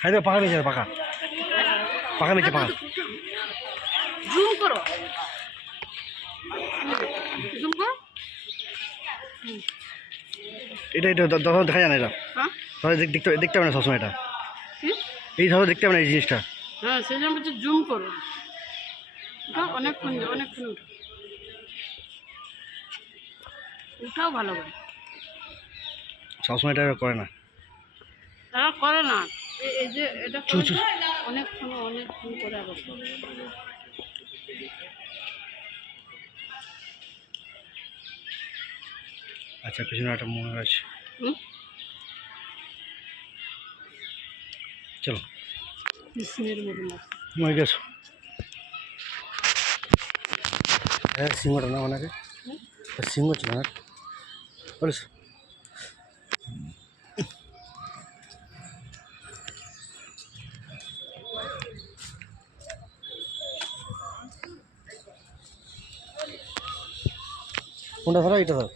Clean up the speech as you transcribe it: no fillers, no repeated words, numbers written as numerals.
High তো পাকা নিচে পাকা পাকা নিচে পাকা জুম করো জুম করো এটা এটা তখন দেখা যায় না এটা হ্যাঁ তাহলে দেখতে হবে না সবসময় এটা এই ধরো দেখতে হবে না এই জিনিসটা হ্যাঁ সেই জন্য বলছি জুম করো ওটা অনেকক্ষণ উঠাও ভালো করে সবসময় এটা করে না তারা করে না এই যে এটা চু চু অনেকক্ষণ করে আবার করে। আচ্ছা পিছনে একটা মনে আছে চলো কৃষ্ণের মতো মাছ মনে গেছো হ্যাঁ সিংহটা না ওনাকে সিংহ ছিল না বলিস কোনটা ধরো এটা ধরো